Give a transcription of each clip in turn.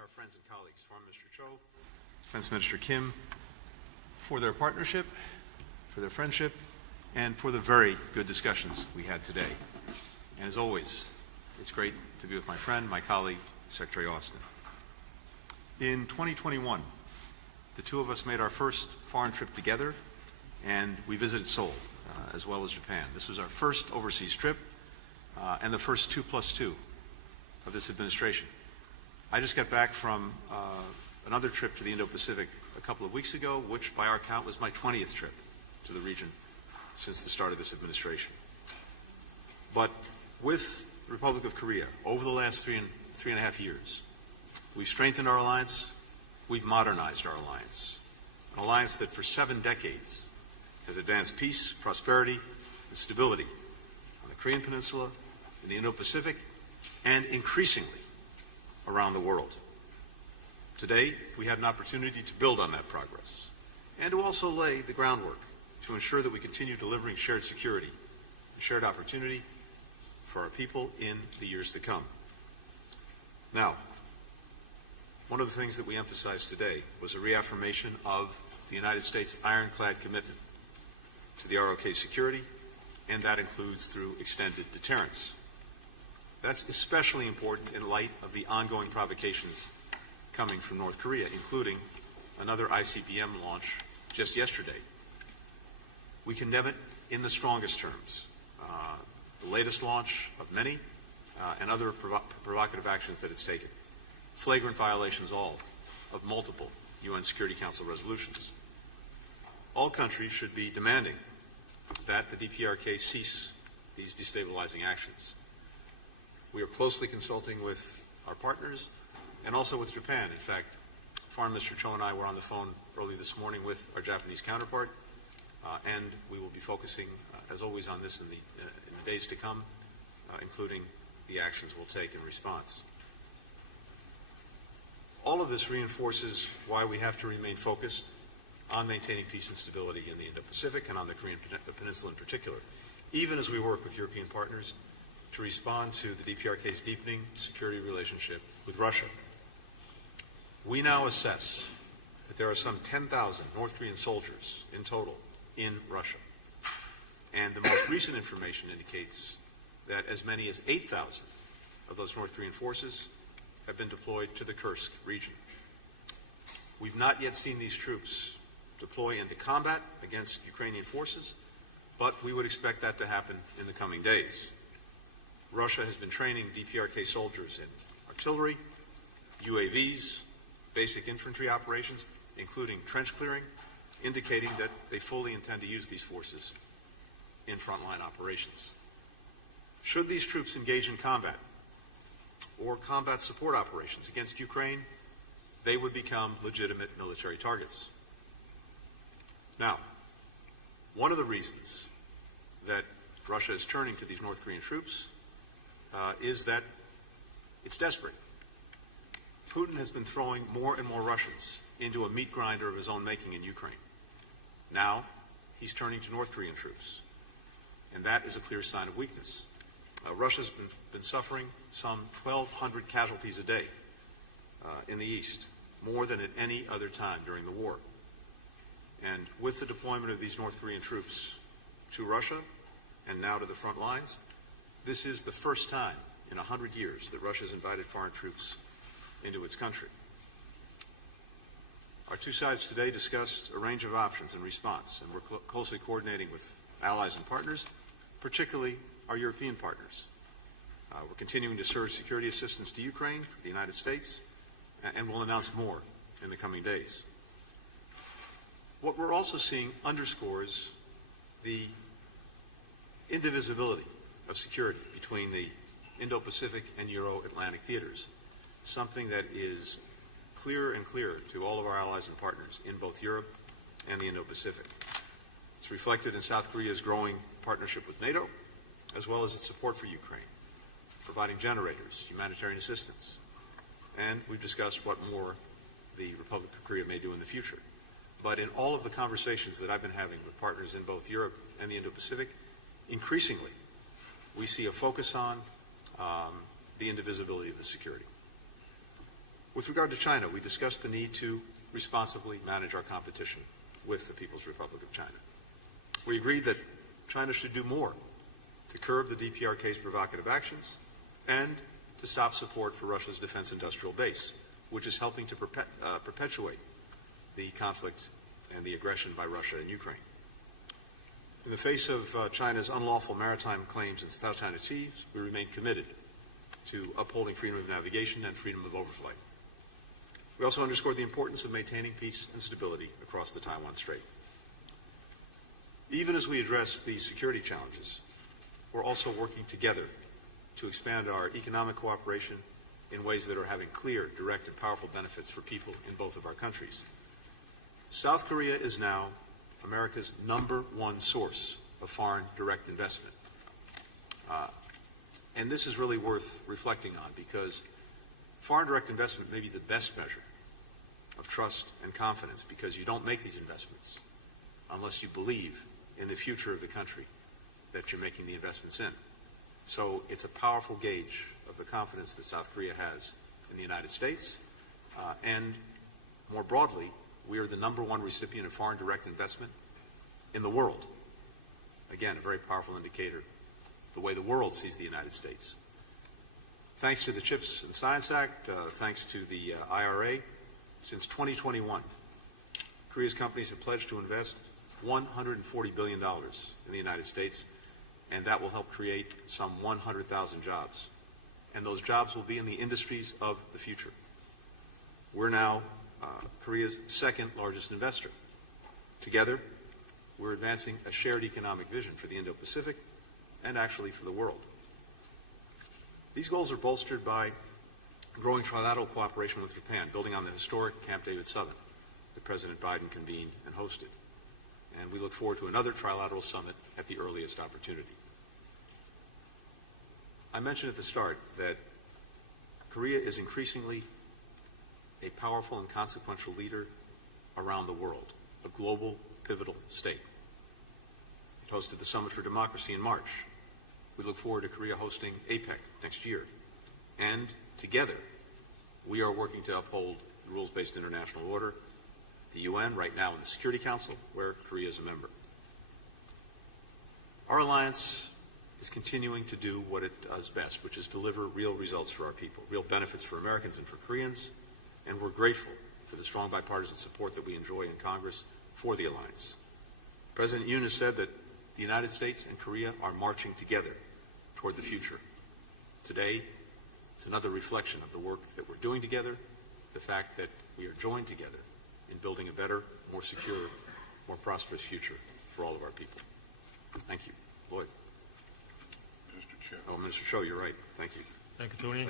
our friends and colleagues, Foreign Minister Cho, Defense Minister Kim, for their partnership, for their friendship, and for the very good discussions we had today. And as always, it's great to be with my friend, my colleague, Secretary Austin. In 2021, the two of us made our first foreign trip together, and we visited Seoul, as well as Japan. This was our first overseas trip, and the first 2+2 of this administration. I just got back from another trip to the Indo-Pacific a couple of weeks ago, which by our count was my 20th trip to the region since the start of this administration. But with the Republic of Korea, over the last three and a half years, we've strengthened our alliance, we've modernized our alliance, an alliance that for 7 decades has advanced peace, prosperity, and stability on the Korean Peninsula, in the Indo-Pacific, and increasingly around the world. Today, we had an opportunity to build on that progress and to also lay the groundwork to ensure that we continue delivering shared security and shared opportunity for our people in the years to come. Now, one of the things that we emphasized today was a reaffirmation of the United States' ironclad commitment to the ROK security, and that includes through extended deterrence. That's especially important in light of the ongoing provocations coming from North Korea, including another ICBM launch just yesterday. We condemn it in the strongest terms. The latest launch of many and other provocative actions that it's taken. Flagrant violations all of multiple UN Security Council resolutions. All countries should be demanding that the DPRK cease these destabilizing actions. We are closely consulting with our partners and also with Japan. In fact, Foreign Minister Cho and I were on the phone early this morning with our Japanese counterpart, and we will be focusing, as always, on this in the days to come, including the actions we'll take in response. All of this reinforces why we have to remain focused on maintaining peace and stability in the Indo-Pacific and on the Korean Peninsula in particular, even as we work with European partners to respond to the DPRK's deepening security relationship with Russia. We now assess that there are some 10,000 North Korean soldiers in total in Russia. And the most recent information indicates that as many as 8,000 of those North Korean forces have been deployed to the Kursk region. We've not yet seen these troops deploy into combat against Ukrainian forces, but we would expect that to happen in the coming days. Russia has been training DPRK soldiers in artillery, UAVs, basic infantry operations, including trench clearing, indicating that they fully intend to use these forces in frontline operations. Should these troops engage in combat or combat support operations against Ukraine, they would become legitimate military targets. Now, one of the reasons that Russia is turning to these North Korean troops is that it's desperate. Putin has been throwing more and more Russians into a meat grinder of his own making in Ukraine. Now, he's turning to North Korean troops, and that is a clear sign of weakness. Russia's been suffering some 1,200 casualties a day in the east, more than at any other time during the war. And with the deployment of these North Korean troops to Russia and now to the front lines, this is the first time in 100 years that Russia has invited foreign troops into its country. Our two sides today discussed a range of options in response, and we're closely coordinating with allies and partners, particularly our European partners. We're continuing to surge security assistance to Ukraine, the United States, and we'll announce more in the coming days. What we're also seeing underscores the indivisibility of security between the Indo-Pacific and Euro-Atlantic theaters, something that is clearer and clearer to all of our allies and partners in both Europe and the Indo-Pacific. It's reflected in South Korea's growing partnership with NATO, as well as its support for Ukraine, providing generators, humanitarian assistance, and we've discussed what more the Republic of Korea may do in the future. But in all of the conversations that I've been having with partners in both Europe and the Indo-Pacific, increasingly we see a focus on the indivisibility of the security. With regard to China, we discussed the need to responsibly manage our competition with the People's Republic of China. We agreed that China should do more to curb the DPRK's provocative actions and to stop support for Russia's defense industrial base, which is helping to perpetuate the conflict and the aggression by Russia in Ukraine. In the face of China's unlawful maritime claims in South China Seas, we remain committed to upholding freedom of navigation and freedom of overflight. We also underscored the importance of maintaining peace and stability across the Taiwan Strait. Even as we address these security challenges, we're also working together to expand our economic cooperation in ways that are having clear, direct, and powerful benefits for people in both of our countries. South Korea is now America's #1 source of foreign direct investment. And this is really worth reflecting on because foreign direct investment may be the best measure of trust and confidence because you don't make these investments unless you believe in the future of the country that you're making the investments in. So it's a powerful gauge of the confidence that South Korea has in the United States. And more broadly, we are the #1 recipient of foreign direct investment in the world. Again, a very powerful indicator of the way the world sees the United States. Thanks to the CHIPS and Science Act, thanks to the IRA, since 2021, Korea's companies have pledged to invest $140 billion in the United States, and that will help create some 100,000 jobs. And those jobs will be in the industries of the future. We're now Korea's second largest investor. Together, we're advancing a shared economic vision for the Indo-Pacific and actually for the world. These goals are bolstered by growing trilateral cooperation with Japan, building on the historic Camp David Summit that President Biden convened and hosted. And we look forward to another trilateral summit at the earliest opportunity. I mentioned at the start that Korea is increasingly a powerful and consequential leader around the world, a global pivotal state. It hosted the Summit for Democracy in March. We look forward to Korea hosting APEC next year. And together, we are working to uphold the rules-based international order, the UN, right now in the Security Council, where Korea is a member. Our alliance is continuing to do what it does best, which is deliver real results for our people, real benefits for Americans and for Koreans, and we're grateful for the strong bipartisan support that we enjoy in Congress for the alliance. President Yoon has said that the United States and Korea are marching together toward the future. Today, it's another reflection of the work that we're doing together, the fact that we are joined together in building a better, more secure, more prosperous future for all of our people. Thank you. Lloyd. Mr. Chair. Oh, Minister Cho, you're right. Thank you. Thank you, Tony.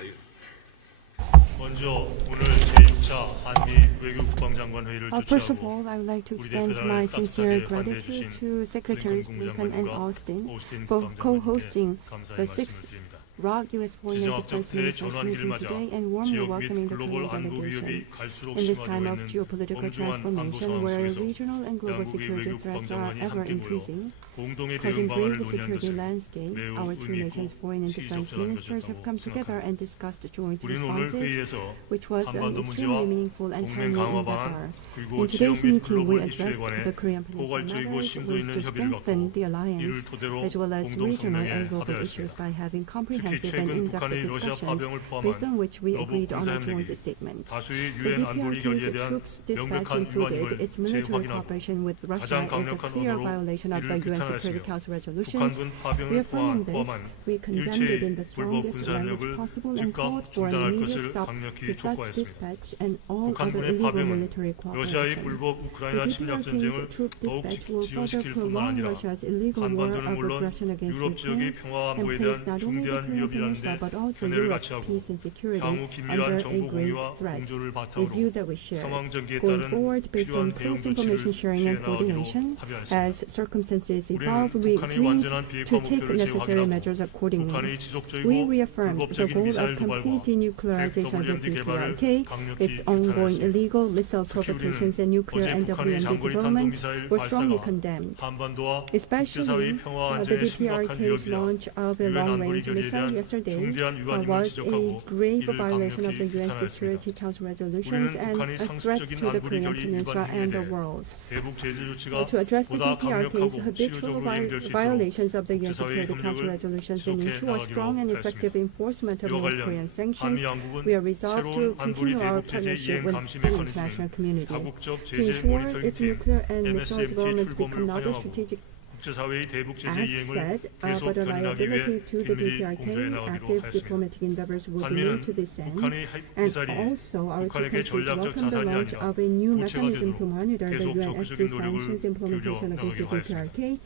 먼저 오늘 제2차 한미 외교국방장관 회의를 First of 주최하고 all, I would like to 우리 extend 대표단을 my sincere 따뜻하게 gratitude 환대해 to Secretaries 블링컨 Blinken and 국무장관과 Austin 오스틴 for 국방장관님께 co-hosting 감사의 the 말씀을 6th 드립니다. ROK U.S. Foreign and 지정학적 Defense Ministers 대전환기를 meeting 맞아 today and warmly 지역 및 welcoming the 글로벌 Korean 안보 위협이 delegation. 갈수록 In this time 심화되고 of 있는 geopolitical 엄중한 안보 transformation, 상황 where 속에서 regional and global 양국의 security 외교 threats are 국방장관이 ever 함께 모여 increasing, 공동의 대응 causing 방안을 grave 논의한 security 것은 landscape, 매우 our two 의미 nations' 있고 foreign and defense 시의적절한 ministers have come 것이었다고 together 생각합니다. and discussed joint 우리는 오늘 responses, 회의에서 which was an 한반도 extremely 문제와 meaningful and 동맹 timely 강화 endeavor. 방안 그리고 In 지역 today's 및 meeting, we 글로벌 이슈에 addressed 관해 the Korean Peninsula 포괄적이고 matters, 심도 was 있는 to 협의를 strengthen 갖고 the 이를 alliance, 토대로 as well as 공동 regional 성명에 and global issues 합의하였습니다. by having 특히 comprehensive and 최근 in-depth 북한이 러시아 discussions, 파병을 based on 포함한 which we 여부 agreed on a 군사 joint 협력이 statement. 다수의 The 유엔 안보리 결의에 DPRK's 대한 troops dispatch 명백한 included 위반임을 its military 재확인하고 cooperation with Russia 가장 as a 강력한 clear 언어로 violation of 이를 the UN 규탄하였으며 Security Council resolutions. 북한군 파병을 Reaffirming this, 포함한 we condemned it in the 일체의 불법 strongest 군사 language 협력을 possible and 즉각 called for an 중단할 immediate 것을 stop 강력히 to such 촉구하였습니다. dispatch and all other 북한군의 illegal 파병은 military 러시아의 cooperation. 불법 우크라이나 The 침략 DPRK's 전쟁을 troop 더욱 dispatch will further 지연시킬 뿐만 prolong 아니라 Russia's illegal war 한반도는 of 물론 aggression against 유럽 지역의 Ukraine 평화와 and 안보에 place 대한 not only the 중대한 Korean 위협이라는 Peninsula 데 but also 견해를 Europe's 같이 하고 peace and security 향후 긴밀한 under 정보 a great 공유와 threat. 공조를 A 바탕으로 view that we share. 상황 전개에 Going 따른 forward, based 필요한 on 대응 close information 조치를 sharing and 취해 coordination, 나가기로 합의하였습니다. as circumstances 우리는 evolve, we 북한의 agreed 완전한 비핵화 to take 목표를 necessary 재확인하고 measures accordingly. 북한의 We 지속적이고 reaffirmed the 불법적인 goal 미사일 of 도발과 complete denuclearization of the WMD 개발을 DPRK, 강력히 its ongoing 규탄하였습니다. illegal missile 특히 provocations 우리는 and nuclear 어제 and 북한의 WMD 장거리 development 탄도미사일 were strongly 발사가 condemned. 한반도와 Especially 국제사회의 평화와 the 안정에 심각한 DPRK's 위협이라 launch of a 유엔 안보리 long-range 결의에 missile 대한 yesterday 중대한 위반임을 was a 지적하고 grave 이를 violation of 강력히 the UN 비판하였습니다. Security Council resolutions 우리는 and 북한의 a threat 상습적인 to the 안보리 Korean 결의 Peninsula 위반 행위에 and the 대해 world. 대북 제재 조치가 To address the 보다 DPRK's 강력하고 habitual 실효적으로 이행될 수 있도록 violations of the UN 국제사회의 Security Council 협력을 resolutions and 지속해 ensure strong and 나가기로 effective 하였습니다. enforcement of 이와 North Korean 관련 sanctions, 한미 양국은 we are resolved to 새로운 안보리 continue our 대북 제재 partnership 이행 with 감시 the international 메커니즘인 community 다국적 to 제재 ensure 모니터링 its 팀 nuclear and missile MSMT의 development 출범을 become another 환영하고 strategic 국제사회의 대북 제재 asset, 이행을 계속 but 견인하기 위해 reliability to the 긴밀히 DPRK, 공조해 나가기로 active 하였습니다. diplomatic endeavors will be 한미는 made to this end, 북한의 and 미사일이 also our two 북한에게 countries 전략적 welcome the 자산이 launch 아니라 of a new 부채가 mechanism to 되도록 monitor the 계속 UNSC 적극적인 노력을 sanctions implementation 기울여 against the 나가기로 하였습니다. DPRK.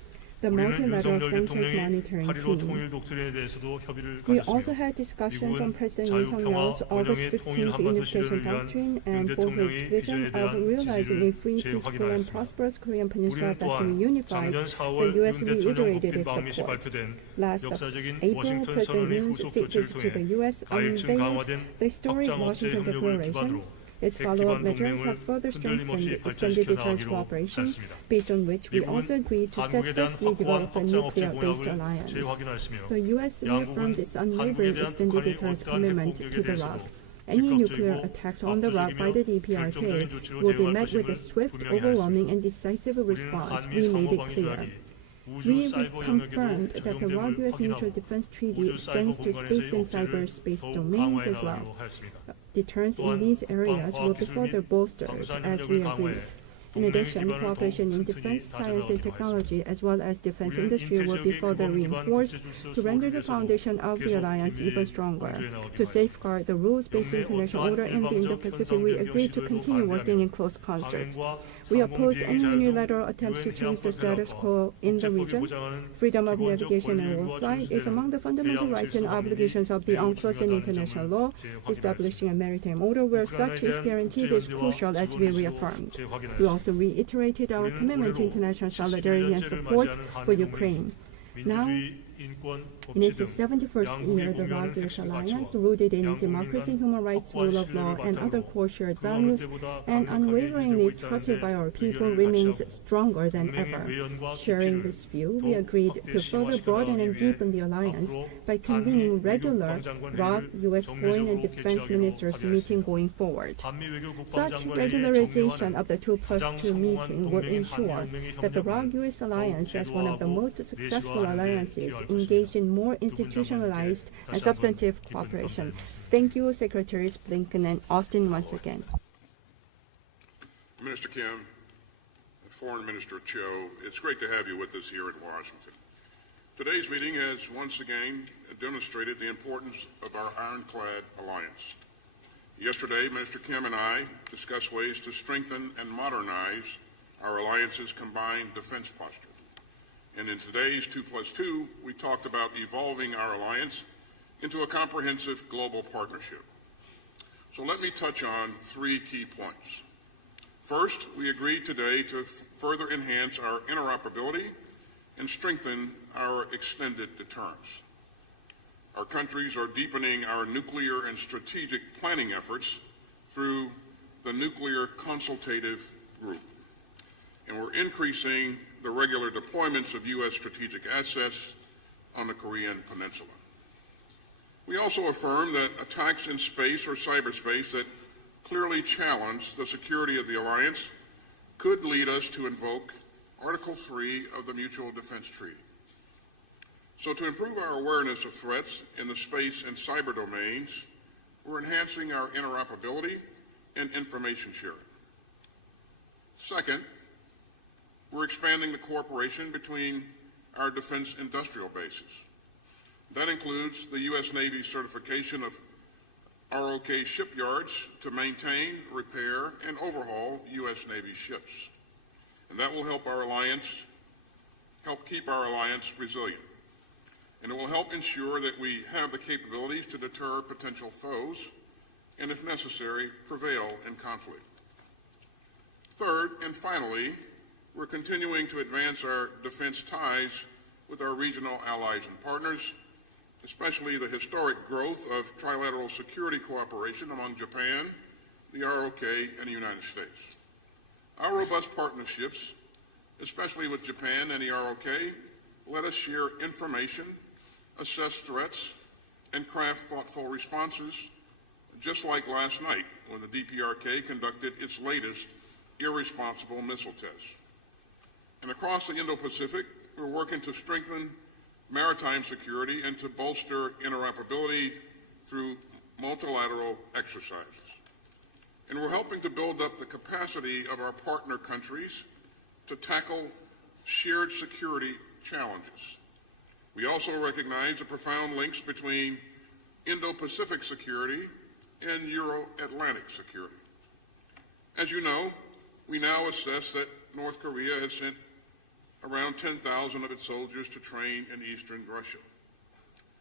The 우리는 multilateral 윤석열 sanctions 대통령의 monitoring 8.15 team. 통일 독트린에 대해서도 협의를 We also 가졌으며 had discussions on 미국은 President 자유, Yong-hyun's 평화, August 원영의 통일 15th 한반도 unification 실현을 위한 doctrine 윤 and for his 대통령의 vision 비전에 of 대한 realizing a 지지를 free, peaceful, and 재확인하였습니다. prosperous Korean peninsula 우리는 that 또한 will be unified. 작년 The 4월 U.S. 윤 대통령 reiterated 국빈 its 방미 시 support. 발표된 Last 역사적인 April, 워싱턴 President 선언의 Yoon's 후속 state 조치를 visit to the 통해 U.S. 가일층 unveiled 강화된 the historic 확장 Washington 억제 협력을 Declaration. 기반으로 Its 핵 follow-up 기반 measures 동맹을 have further 흔들림 strengthened 없이 extended 발전시켜 deterrence 나가기로 cooperation, 하였습니다. based on which we also 미국은 agreed to 한국에 대한 steadfastly 확고한 develop a 확장 억제 nuclear-based 공약을 alliance. 재확인하였으며 The U.S. reaffirmed its 한국은 unwavering 한국에 대한 extended 북한의 deterrence 어떠한 commitment 핵 to 공격에 the ROK. 대해서도 Any nuclear 즉각적이고 attacks on the ROK by the DPRK 결정적인 조치로 will be 대응할 met with a 것임을 swift, 분명히 overwhelming, 하였습니다. and decisive 우리는 response. 한미 We made 상호 it 방위 clear. 조약이 우주 We 사이버 confirmed 영역에도 that the ROK-US Mutual 적용됨을 Defense Treaty 우주 사이버 extends to space 공간에서의 and 억제를 cyberspace 더욱 domains 강화해 as well. 나가기로 하였습니다. Deterrence in 또한 these areas will be 과학기술 further 및 bolstered 방산 as 협력을 we 강화해 agreed. In 동맹 addition, 기반을 cooperation in 더욱 튼튼히 defense, science, and 다져나가기로 technology, as well as defense 우리는 industry, will be 인체지역의 further 규범 기반 reinforced 국제질서 to render 수호를 the 위해서도 foundation of the 계속 alliance 긴밀히 even stronger. 공조해 나가기로 To safeguard the rules-based 영내 international 어떠한 order in the 일방적 Indo-Pacific, we 현상 agreed to 변경 continue 시도에도 working in close concert. 항행과 We 상공 opposed 비행기 any 자율도 unilateral attempts to UN change the status 해양법 quo in the 국제법이 region. 보장하는 Freedom of 기본적 navigation and 권리와 overflight is 준수되는 among the fundamental 해양 rights and 질서 obligations of the 매우 UNCLOS and 중요하다는 international 점을 law. 재확인하였습니다. Establishing a maritime order where 우크라이나에 such is 대한 guaranteed is 국제연대와 crucial, as we 지원 reaffirmed. 의지도 재확인하였습니다. We also reiterated our 우리는 commitment to 올해로 international solidarity and 71년째를 support 맞이하는 for 한미 Ukraine. Now, 민주주의, 인권, in 법치 its 등 71st year, the 양국이 공유하는 ROK-US 핵심 alliance, 가치와 rooted in 양국 democracy, 민간 human rights, 확고한 rule of law, 신뢰를 and other 바탕으로 core shared 그 어느 values, 때보다 and 강력하게 unwaveringly 유지되고 trusted by our 있다는데 people, 의견을 remains 같이 하고 stronger than 동맹의 ever. 외연과 Sharing 깊이를 this view, we 더욱 agreed 확대 to further 심화시켜 broaden and 나가기 위해 deepen the alliance 앞으로 by 한미 convening 외교 regular 국방장관 ROK, 회의를 U.S. foreign and 정례적으로 defense 개최하기로 ministers meeting 합의하였습니다. going forward. 한미 외교 Such 국방장관 회의의 regularization 정례화는 of the 2+2 가장 meeting 성공한 would 동맹인 ensure 한미연맹의 that the 협력을 ROK-US alliance, as one of the 제도화하고 most successful 내실화하는 데 alliances, 기여할 engaged in more 두 분장관님께 institutionalized and 다시 한번 substantive 깊은 cooperation. 감사의 말씀. Thank you, Secretaries Blinken and Austin, once again. Minister Kim, Foreign Minister Cho, it's great to have you with us here in Washington. Today's meeting has once again demonstrated the importance of our ironclad alliance. Yesterday, Minister Kim and I discussed ways to strengthen and modernize our alliance's combined defense posture. And in today's 2+2, we talked about evolving our alliance into a comprehensive global partnership. So let me touch on 3 key points. First, we agreed today to further enhance our interoperability and strengthen our extended deterrence. Our countries are deepening our nuclear and strategic planning efforts through the Nuclear Consultative Group. And we're increasing the regular deployments of U.S. strategic assets on the Korean Peninsula. We also affirm that attacks in space or cyberspace that clearly challenge the security of the alliance could lead us to invoke Article 3 of the Mutual Defense Treaty. So to improve our awareness of threats in the space and cyber domains, we're enhancing our interoperability and information sharing. Second, we're expanding the cooperation between our defense industrial bases. That includes the U.S. Navy's certification of ROK shipyards to maintain, repair, and overhaul U.S. Navy ships. And that will help keep our alliance resilient. And it will help ensure that we have the capabilities to deter potential foes and, if necessary, prevail in conflict. Third, and finally, we're continuing to advance our defense ties with our regional allies and partners, especially the historic growth of trilateral security cooperation among Japan, the ROK, and the United States. Our robust partnerships, especially with Japan and the ROK, let us share information, assess threats, and craft thoughtful responses, just like last night when the DPRK conducted its latest irresponsible missile test. And across the Indo-Pacific, we're working to strengthen maritime security and to bolster interoperability through multilateral exercises. And we're helping to build up the capacity of our partner countries to tackle shared security challenges. We also recognize the profound links between Indo-Pacific security and Euro-Atlantic security. As you know, we now assess that North Korea has sent around 10,000 of its soldiers to train in eastern Russia.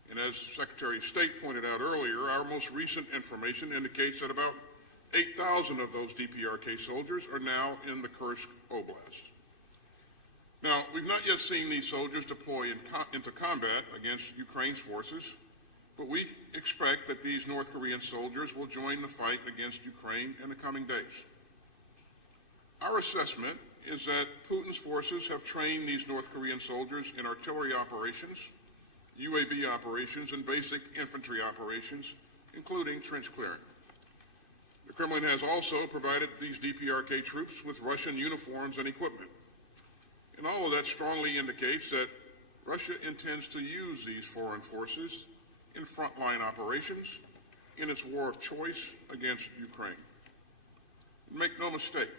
And as Secretary of State pointed out earlier, our most recent information indicates that about 8,000 of those DPRK soldiers are now in the Kursk Oblast. Now, we've not yet seen these soldiers deploy into combat against Ukraine's forces, but we expect that these North Korean soldiers will join the fight against Ukraine in the coming days. Our assessment is that Putin's forces have trained these North Korean soldiers in artillery operations, UAV operations, and basic infantry operations, including trench clearing. The Kremlin has also provided these DPRK troops with Russian uniforms and equipment. And all of that strongly indicates that Russia intends to use these foreign forces in frontline operations in its war of choice against Ukraine. Make no mistake,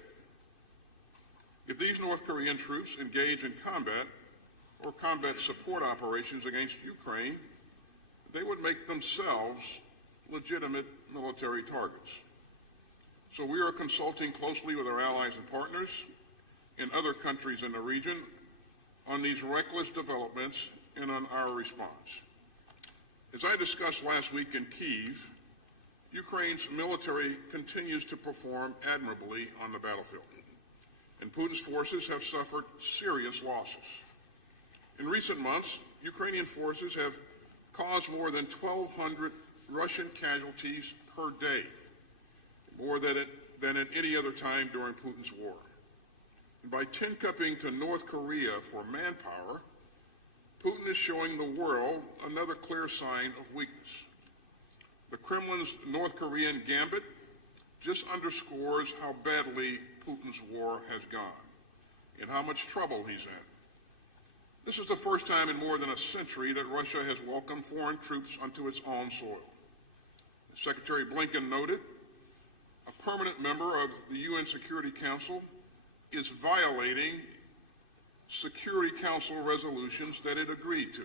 if these North Korean troops engage in combat or combat support operations against Ukraine, they would make themselves legitimate military targets. So we are consulting closely with our allies and partners and other countries in the region on these reckless developments and on our response. As I discussed last week in Kyiv, Ukraine's military continues to perform admirably on the battlefield, and Putin's forces have suffered serious losses. In recent months, Ukrainian forces have caused more than 1,200 Russian casualties per day, more than at any other time during Putin's war. And by tin-cupping to North Korea for manpower, Putin is showing the world another clear sign of weakness. The Kremlin's North Korean gambit just underscores how badly Putin's war has gone and how much trouble he's in. This is the first time in more than a century that Russia has welcomed foreign troops onto its own soil. Secretary Blinken noted, a permanent member of the UN Security Council is violating Security Council resolutions that it agreed to.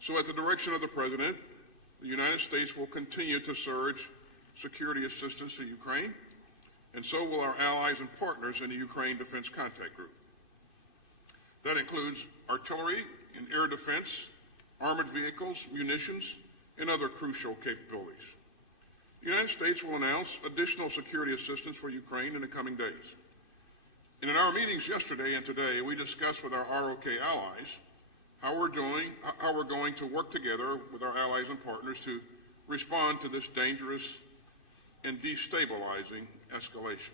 So at the direction of the President, the United States will continue to surge security assistance to Ukraine, and so will our allies and partners in the Ukraine Defense Contact Group. That includes artillery and air defense, armored vehicles, munitions, and other crucial capabilities. The United States will announce additional security assistance for Ukraine in the coming days. And in our meetings yesterday and today, we discussed with our ROK allies how we're going to work together with our allies and partners to respond to this dangerous and destabilizing escalation.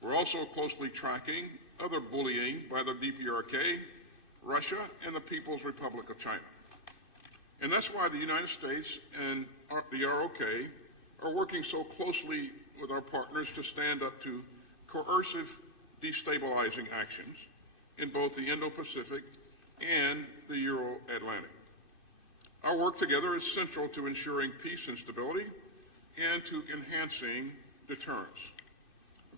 We're also closely tracking other bullying by the DPRK, Russia, and the People's Republic of China. And that's why the United States and the ROK are working so closely with our partners to stand up to coercive destabilizing actions in both the Indo-Pacific and the Euro-Atlantic. Our work together is central to ensuring peace and stability and to enhancing deterrence.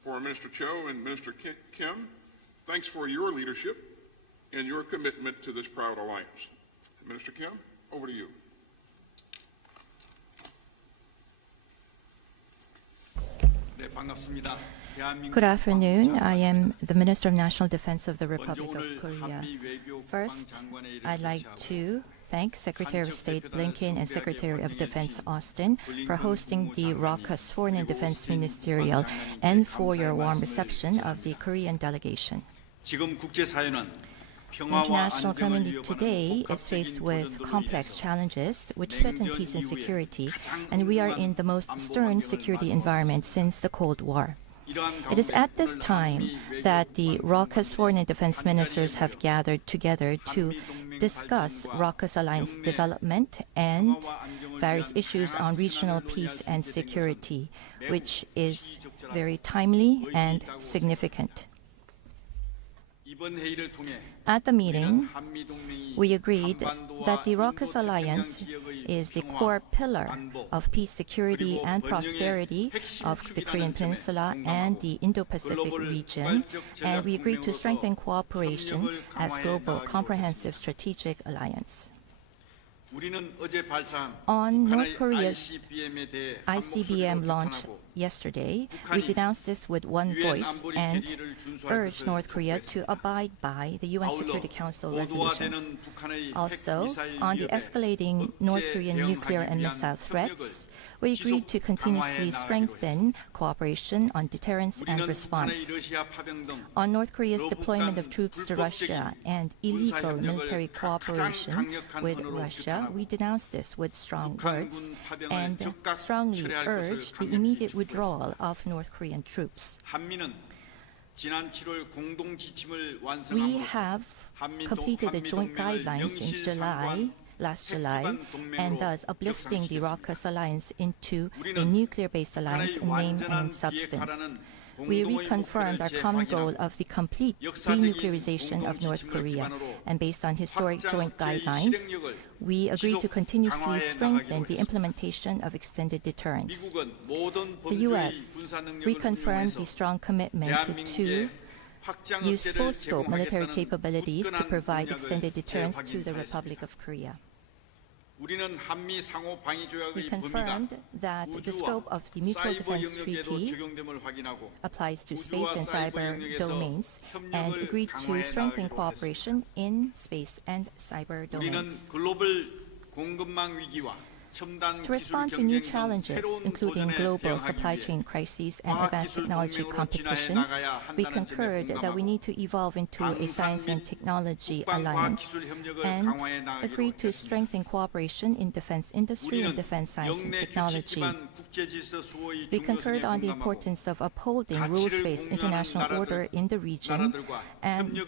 Foreign Minister Cho and Minister Kim, thanks for your leadership and your commitment to this proud alliance. Minister Kim, over to you. Good afternoon. I am the Minister of National Defense of the Republic of Korea. First, I'd like to thank Secretary of State Blinken and Secretary of Defense Austin for hosting the raucous Foreign and Defense Ministerial and for your warm reception of the Korean delegation. The international community today is faced with complex challenges which threaten peace and security, and we are in the most stern security environment since the Cold War. It is at this time that the raucous foreign and defense ministers have gathered together to discuss ROK's alliance development and various issues on regional peace and security, which is very timely and significant. At the meeting, we agreed that the ROK's alliance is the core pillar of peace, security, and prosperity of the Korean Peninsula and the Indo-Pacific region, and we agreed to strengthen cooperation as global comprehensive strategic alliance. On North Korea's ICBM launch yesterday, we denounced this with one voice and urged North Korea to abide by the UN Security Council resolutions. Also, on the escalating North Korean nuclear and missile threats, we agreed to continuously strengthen cooperation on deterrence and response. On North Korea's deployment of troops to Russia and illegal military cooperation with Russia, we denounced this with strong words and strongly urged the immediate withdrawal of North Korean troops. We have completed the joint guidelines in last July, and thus uplifting the ROK's alliance into a nuclear-based alliance in name and substance. We reconfirmed our common goal of the complete denuclearization of North Korea, and based on historic joint guidelines, we agreed to continuously strengthen the implementation of extended deterrence. The U.S. reconfirmed the strong commitment to use full-scope military capabilities to provide extended deterrence to the Republic of Korea. We confirmed that the scope of the Mutual Defense Treaty applies to space and cyber domains and agreed to strengthen cooperation in space and cyber domains. To respond to new challenges, including global supply chain crises and advanced technology competition, we concurred that we need to evolve into a science and technology alliance and agreed to strengthen cooperation in defense industry and defense science and technology. We concurred on the importance of upholding rules-based international order in the region and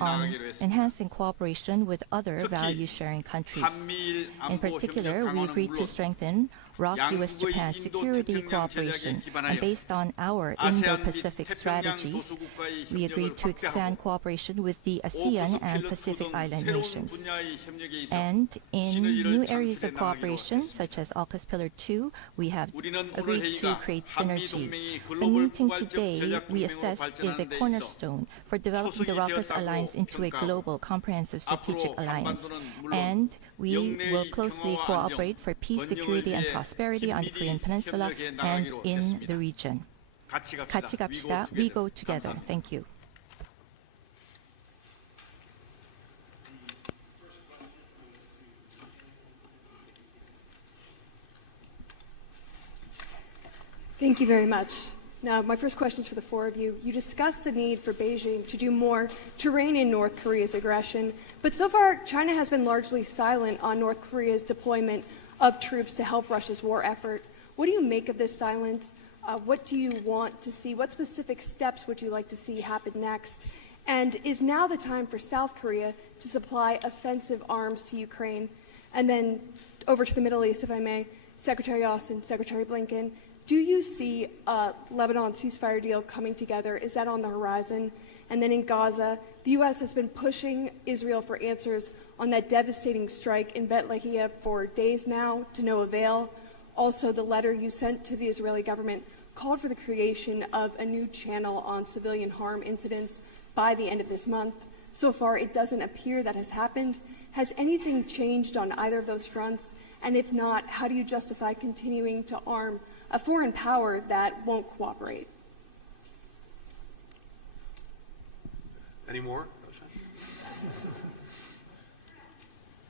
on enhancing cooperation with other value-sharing countries. In particular, we agreed to strengthen ROK-US-Japan security cooperation, and based on our Indo-Pacific strategies, we agreed to expand cooperation with the ASEAN and Pacific Island nations. And in new areas of cooperation, such as AUKUS Pillar 2, we have agreed to create synergy. The meeting today, we assessed, is a cornerstone for developing the ROKUS alliance into a global comprehensive strategic alliance, and we will closely cooperate for peace, security, and prosperity on the Korean Peninsula and in the region. 같이 갑시다. We go together. Thank you. Thank you very much. Now, my first question is for the four of you. You discussed the need for Beijing to do more to rein in North Korea's aggression, but so far, China has been largely silent on North Korea's deployment of troops to help Russia's war effort. What do you make of this silence? What do you want to see? What specific steps would you like to see happen next? And is now the time for South Korea to supply offensive arms to Ukraine? And then over to the Middle East, if I may, Secretary Austin, Secretary Blinken, do you see a Lebanon ceasefire deal coming together? Is that on the horizon? And then in Gaza, the U.S. has been pushing Israel for answers on that devastating strike in Bet Lahia for days now, to no avail. Also, the letter you sent to the Israeli government called for the creation of a new channel on civilian harm incidents by the end of this month. So far, it doesn't appear that has happened. Has anything changed on either of those fronts? And if not, how do you justify continuing to arm a foreign power that won't cooperate? Any more?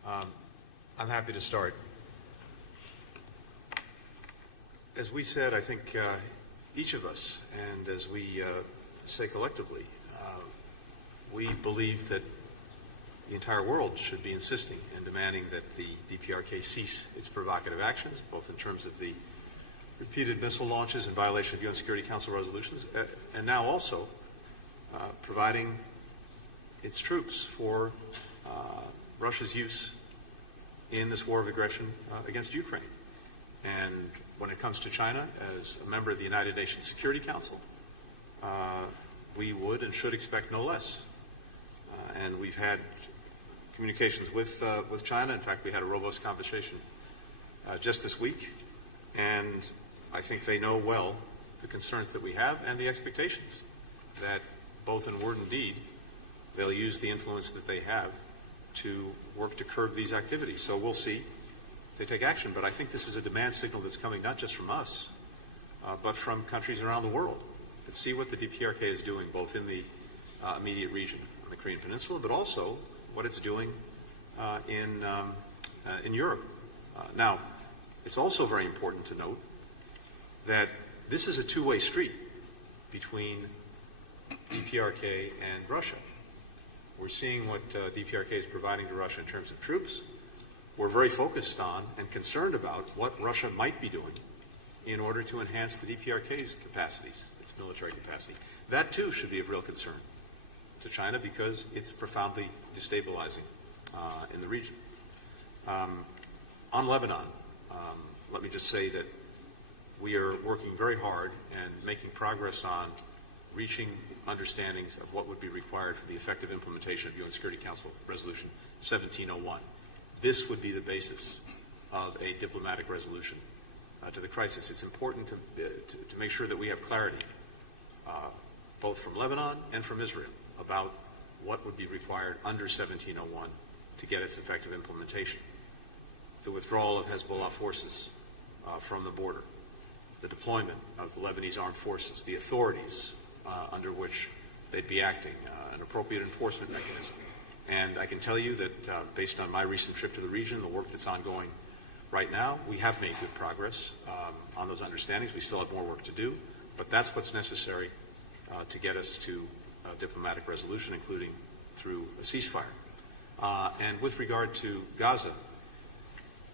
I'm happy to start. As we said, I think each of us, and as we say collectively, we believe that the entire world should be insisting and demanding that the DPRK cease its provocative actions, both in terms of the repeated missile launches in violation of UN Security Council resolutions, and now also providing its troops for Russia's use in this war of aggression against Ukraine. And when it comes to China, as a member of the United Nations Security Council, we would and should expect no less. And we've had communications with China. In fact, we had a robust conversation just this week, and I think they know well the concerns that we have and the expectations that both in word and deed they'll use the influence that they have to work to curb these activities. So we'll see if they take action, but I think this is a demand signal that's coming not just from us, but from countries around the world that see what the DPRK is doing both in the immediate region on the Korean Peninsula, but also what it's doing in Europe. Now, it's also very important to note that this is a two-way street between DPRK and Russia. We're seeing what DPRK is providing to Russia in terms of troops. We're very focused on and concerned about what Russia might be doing in order to enhance the DPRK's capacities, its military capacity. That, too, should be of real concern to China because it's profoundly destabilizing in the region. On Lebanon, let me just say that we are working very hard and making progress on reaching understandings of what would be required for the effective implementation of UN Security Council Resolution 1701. This would be the basis of a diplomatic resolution to the crisis. It's important to make sure that we have clarity, both from Lebanon and from Israel, about what would be required under 1701 to get its effective implementation. The withdrawal of Hezbollah forces from the border, the deployment of the Lebanese armed forces, the authorities under which they'd be acting, an appropriate enforcement mechanism. And I can tell you that based on my recent trip to the region, the work that's ongoing right now, we have made good progress on those understandings. We still have more work to do, but that's what's necessary to get us to a diplomatic resolution, including through a ceasefire. And with regard to Gaza,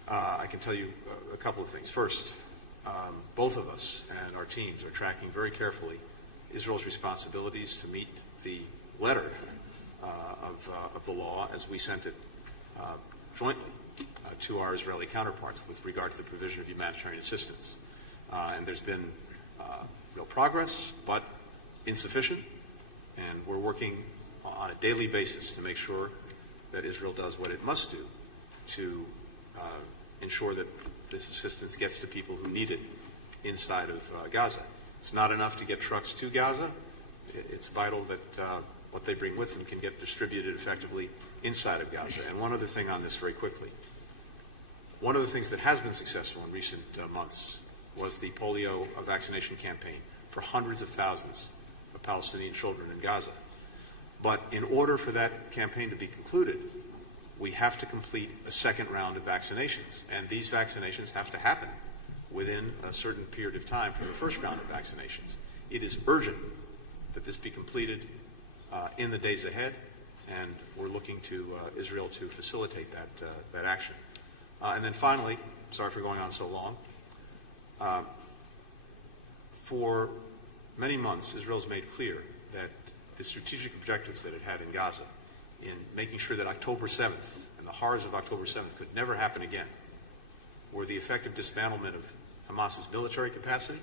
I can tell you a couple of things. First, both of us and our teams are tracking very carefully Israel's responsibilities to meet the letter of the law as we sent it jointly to our Israeli counterparts with regard to the provision of humanitarian assistance. And there's been real progress, but insufficient, and we're working on a daily basis to make sure that Israel does what it must do to ensure that this assistance gets to people who need it inside of Gaza. It's not enough to get trucks to Gaza. It's vital that what they bring with them can get distributed effectively inside of Gaza. And one other thing on this very quickly. One of the things that has been successful in recent months was the polio vaccination campaign for hundreds of thousands of Palestinian children in Gaza. But in order for that campaign to be concluded, we have to complete a second round of vaccinations. And these vaccinations have to happen within a certain period of time from the first round of vaccinations. It is urgent that this be completed in the days ahead, and we're looking to Israel to facilitate that action. And then finally, sorry for going on so long, for many months, Israel's made clear that the strategic objectives that it had in Gaza in making sure that October 7th and the horrors of October 7th could never happen again were the effective dismantlement of Hamas's military capacity,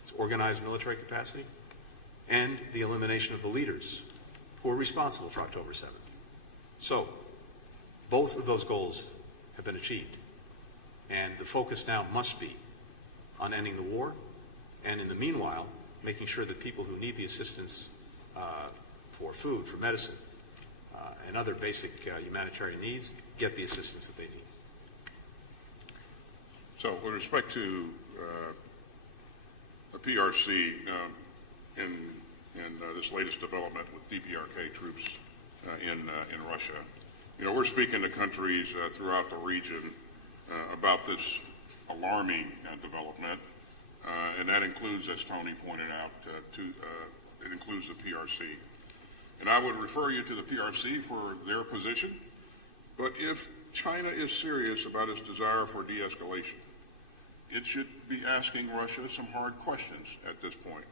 its organized military capacity, and the elimination of the leaders who were responsible for October 7th. So, both of those goals have been achieved. And the focus now must be on ending the war, and in the meanwhile, making sure that people who need the assistance for food, for medicine, and other basic humanitarian needs get the assistance that they need. So with respect to the PRC in this latest development with DPRK troops in Russia, you know, we're speaking to countries throughout the region about this alarming development, and that includes, as Tony pointed out, it includes the PRC. And I would refer you to the PRC for their position, but if China is serious about its desire for de-escalation, it should be asking Russia some hard questions at this point,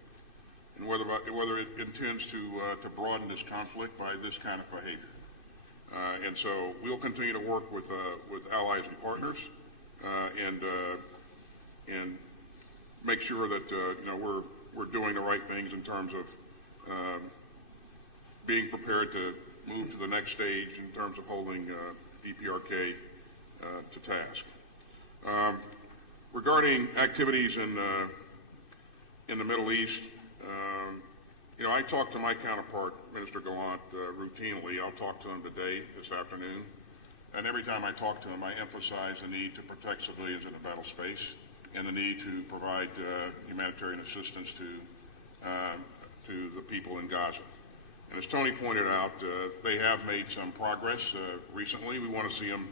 and whether it intends to broaden this conflict by this kind of behavior. And so we'll continue to work with allies and partners and make sure that we're doing the right things in terms of being prepared to move to the next stage in terms of holding DPRK to task. Regarding activities in the Middle East, I talk to my counterpart, Minister Gallant, routinely. I'll talk to him today, this afternoon. And every time I talk to him, I emphasize the need to protect civilians in the battle space and the need to provide humanitarian assistance to the people in Gaza. And as Tony pointed out, they have made some progress recently. We want to see them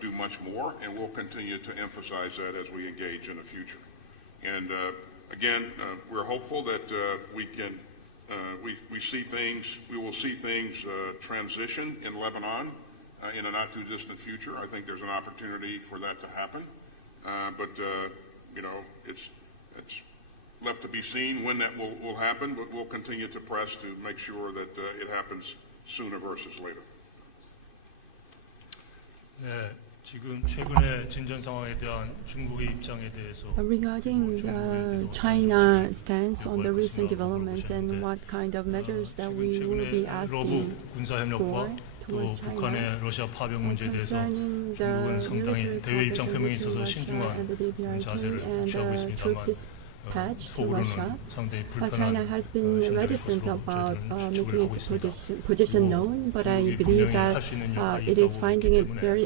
do much more, and we'll continue to emphasize that as we engage in the future. And again, we're hopeful that we will see things transition in Lebanon in a not too distant future. I think there's an opportunity for that to happen, but it's left to be seen when that will happen. But we'll continue to press to make sure that it happens sooner versus later. 네, 지금 최근의 진전 상황에 대한 중국의 입장에 대해서 Regarding China's stance on the recent developments and what kind of measures that we will be 러브 asking 군사 for 협력과 또 towards China. 북한의 러시아 파병 문제에 대해서 Concerning 중국은 the 상당히 military 대외 입장 cooperation 표명에 있어서 between Russia 신중한 and the DPRK 자세를 and 취하고 the troop 있습니다만 dispatch to Russia. 속으로는 상당히 China 불편한 has been 심정일 reticent 것으로 about 저희들은 making 추측을 하고 its 있습니다. position known, but I 중국이 believe 분명히 that 할 수 있는 역할이 it is 있다고 finding it 보기 때문에 very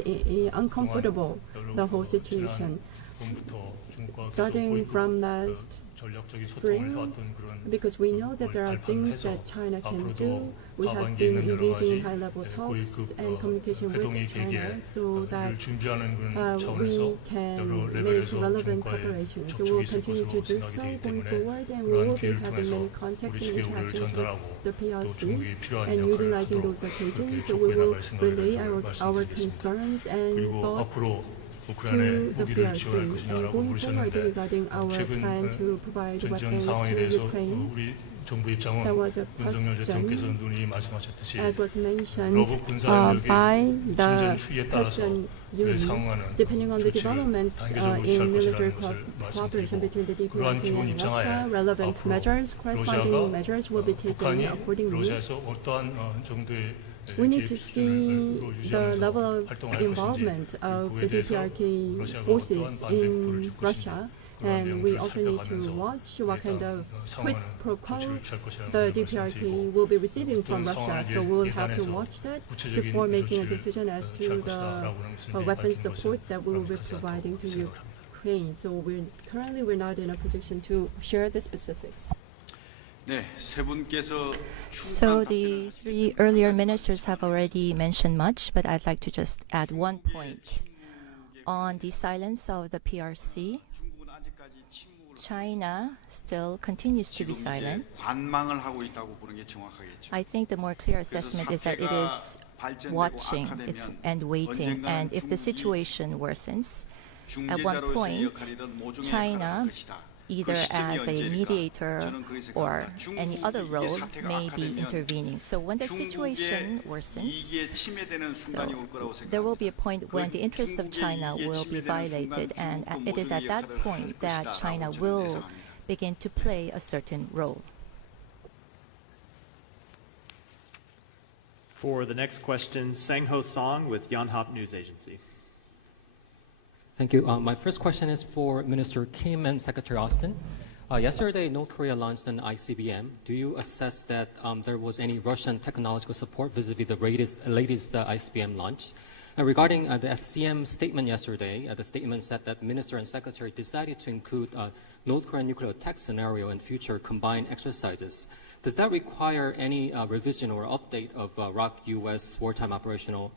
uncomfortable, the whole 지난 situation. 봄부터 중국과 계속 Starting from 고위급 last 전략적인 소통을 spring, 해왔던 그런 because we know that there are things that China can do. We have been engaging in high-level talks and communication with China so that 준비하는 그런 we 차원에서 can 여러 make 레벨에서 relevant 중국과의 cooperation. So 접촉이 we'll 있을 continue 것으로 to do 생각이 so 되기 going 때문에 forward, and we 그러한 will be 기회를 having 통해서 many contacts 우리 and 측의 우려를 interactions with 전달하고 the 또 PRC. 중국이 필요한 And 역할을 utilizing 하도록 those 그렇게 occasions, so we 촉구해 will 나갈 생각을 relay 가지고 our 말씀드리겠습니다. concerns and 그리고 thoughts 앞으로 to 우크라이나에 the 무기를 PRC. 지원할 And 것이냐라고 going forward, 물으셨는데 regarding our 최근 plan to provide 전쟁 weapons 상황에 to 대해서 Ukraine, 우리 정부 입장은 there was a 윤석열 대통령께서 question, 눈이 말씀하셨듯이 as was mentioned 러브 군사협력의 by 진전 the 추이에 따라서 President 그에 Yoon, 상응하는 depending on the 조치를 developments 단계적으로 in 취할 military 것이라는 것을 cooperation 말씀드리고 between the 그러한 DPRK 기본 and 입장하에 Russia, relevant 앞으로 measures, corresponding 러시아가 measures will be taken 북한이 accordingly. 러시아에서 어떠한 정도의 We need to 개입 see 수준을 the 유지하면서 level of 활동을 할 것인지 involvement of 그에 the 대해서 DPRK 러시아가 forces 어떠한 반대표를 in 줄 것인지 Russia. 그러한 And we 내용들을 also need to 살펴가면서 watch what kind of quid 상황하는 pro quo 조치를 취할 것이라는 the 것을 DPRK 말씀드리고 will be receiving from 어떤 Russia. 상황을 So we'll have to 예단해서 watch that 구체적인 before making a 조치를 decision as to 취할 the 것이다라고 하는 것을 weapons 밝힌 support 것은 that we will be 바람직하지 providing 않다고 to 생각을 합니다. Ukraine. So we're not in a position to share the specifics. 네, 세 분께서 So the three earlier ministers have already mentioned much, but I'd like to just add one point. On the silence of the PRC, 중국은 아직까지 침묵을 China still continues to be 지금 이제 silent. 관망을 하고 있다고 보는 게 정확하겠죠. I think the more clear assessment is that it is watching and waiting, and if the situation worsens, at one point, China, either as a mediator or any other role, may be intervening. So when the situation worsens, 이게 침해되는 순간이 올 거라고 there will 생각합니다. be a point when the interests of China will be violated, and it is at that point that China will begin to play a certain role. For the next question, Sang-ho Song with Yonhap News Agency. Thank you. My first question is for Minister Kim and Secretary Austin. Yesterday, North Korea launched an ICBM. Do you assess that there was any Russian technological support vis-a-vis the latest ICBM launch? Regarding the SCM statement yesterday, the statement said that Minister and Secretary decided to include North Korean nuclear attack scenario in future combined exercises. Does that require any revision or update of ROK U.S. wartime operational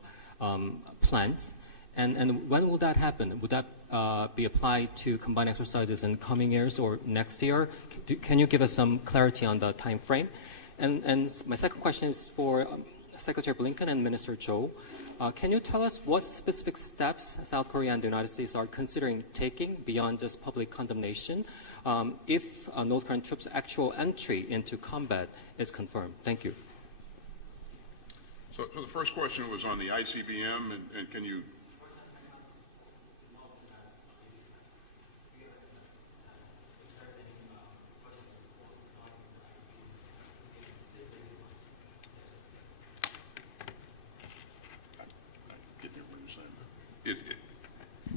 plans? And when will that happen? Would that be applied to combined exercises in coming years or next year? Can you give us some clarity on the time frame? And my second question is for Secretary Blinken and Minister Cho. Can you tell us what specific steps South Korea and the United States are considering taking beyond just public condemnation if North Korean troops' actual entry into combat is confirmed? Thank you. So the first question was on the ICBM, and can you...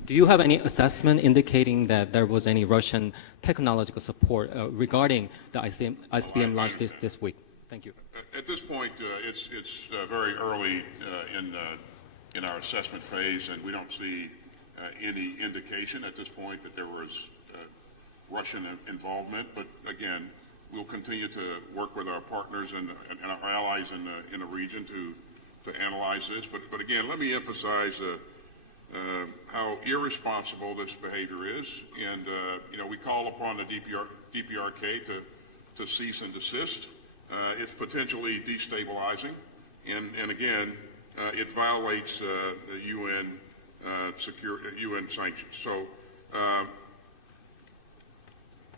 Do you have any assessment indicating that there was any Russian technological support regarding the ICBM launch this week? Thank you. At this point, it's very early in our assessment phase, and we don't see any indication at this point that there was Russian involvement. But again, we'll continue to work with our partners and our allies in the region to analyze this. But again, let me emphasize how irresponsible this behavior is, and we call upon the DPRK to cease and desist. It's potentially destabilizing, and again, it violates the UN UN sanctions. So,